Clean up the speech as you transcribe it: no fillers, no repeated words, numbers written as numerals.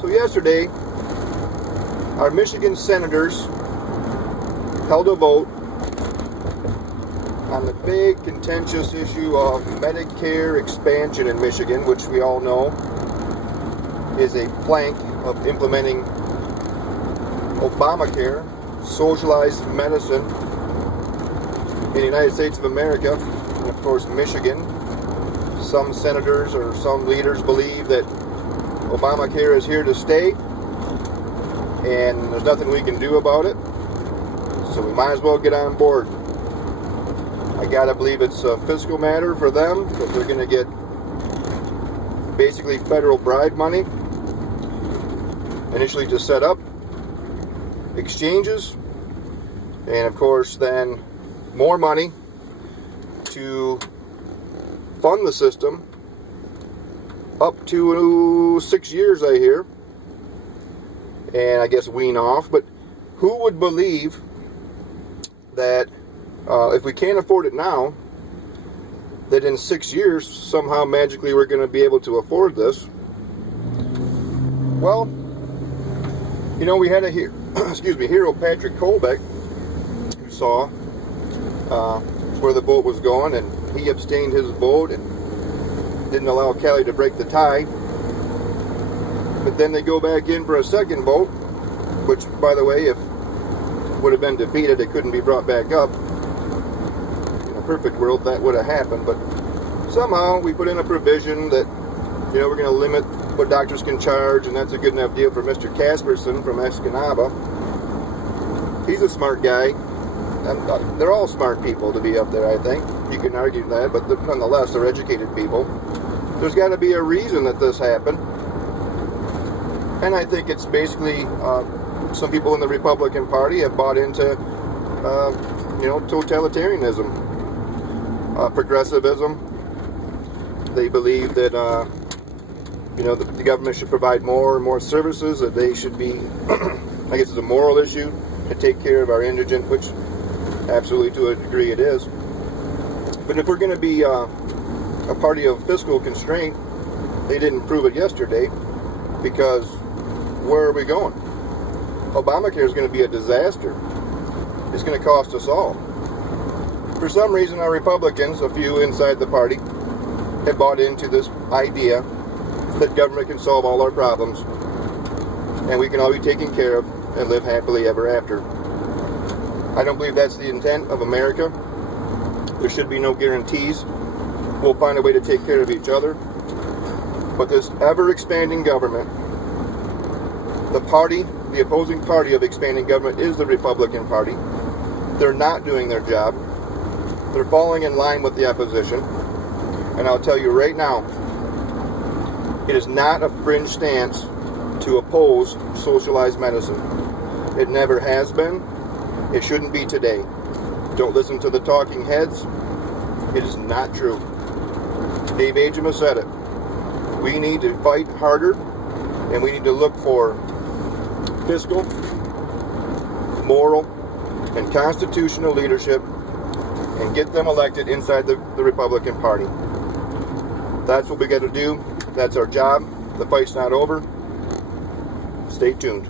So yesterday, our Michigan senators held a vote on the big contentious issue of Medicare expansion in Michigan, which we all know is a plank of implementing Obamacare, socialized medicine in the United States of America, and of course Michigan. Some senators or some leaders believe that Obamacare is here to stay and there's nothing we can do about it, so we might as well get on board. I gotta believe it's a fiscal matter for them, because they're gonna get basically federal bribe money initially to set up exchanges, and of course then more money to fund the system up to 6 years, I hear, and I guess wean off. But who would believe that if we can't afford it now, that in 6 years somehow magically we're going to be able to afford this? Well, you know, we had a hero, Patrick Colbeck, who saw where the vote was going, and he abstained his vote and didn't allow Kelly to break the tie. But then they go back in for a second vote, which, by the way, if it would have been defeated, it couldn't be brought back up. In a perfect world, that would have happened, but somehow we put in a provision that, you know, we're going to limit what doctors can charge, and that's a good enough deal for Mr. Casperson from Escanaba. He's a smart guy. And they're all smart people to be up there, I think. You can argue that, but nonetheless, they're educated people. There's got to be a reason that this happened. And I think it's basically some people in the Republican Party have bought into, totalitarianism, progressivism. They believe that, the government should provide more and more services, that they should be, I guess it's a moral issue to take care of our indigent, which absolutely to a degree it is. But if we're going to be a party of fiscal constraint, they didn't prove it yesterday, because where are we going? Obamacare is going to be a disaster. It's going to cost us all. For some reason, our Republicans, a few inside the party, have bought into this idea that government can solve all our problems and we can all be taken care of and live happily ever after. I don't believe that's the intent of America. There should be no guarantees. We'll find a way to take care of each other. But this ever-expanding government, the opposing party of expanding government is the Republican Party. They're not doing their job. They're falling in line with the opposition. And I'll tell you right now, it is not a fringe stance to oppose socialized medicine. It never has been. It shouldn't be today. Don't listen to the talking heads. It is not true. Dave Agem has said it. We need to fight harder, and we need to look for fiscal, moral, and constitutional leadership and get them elected inside the Republican Party. That's what we got to do. That's our job. The fight's not over. Stay tuned.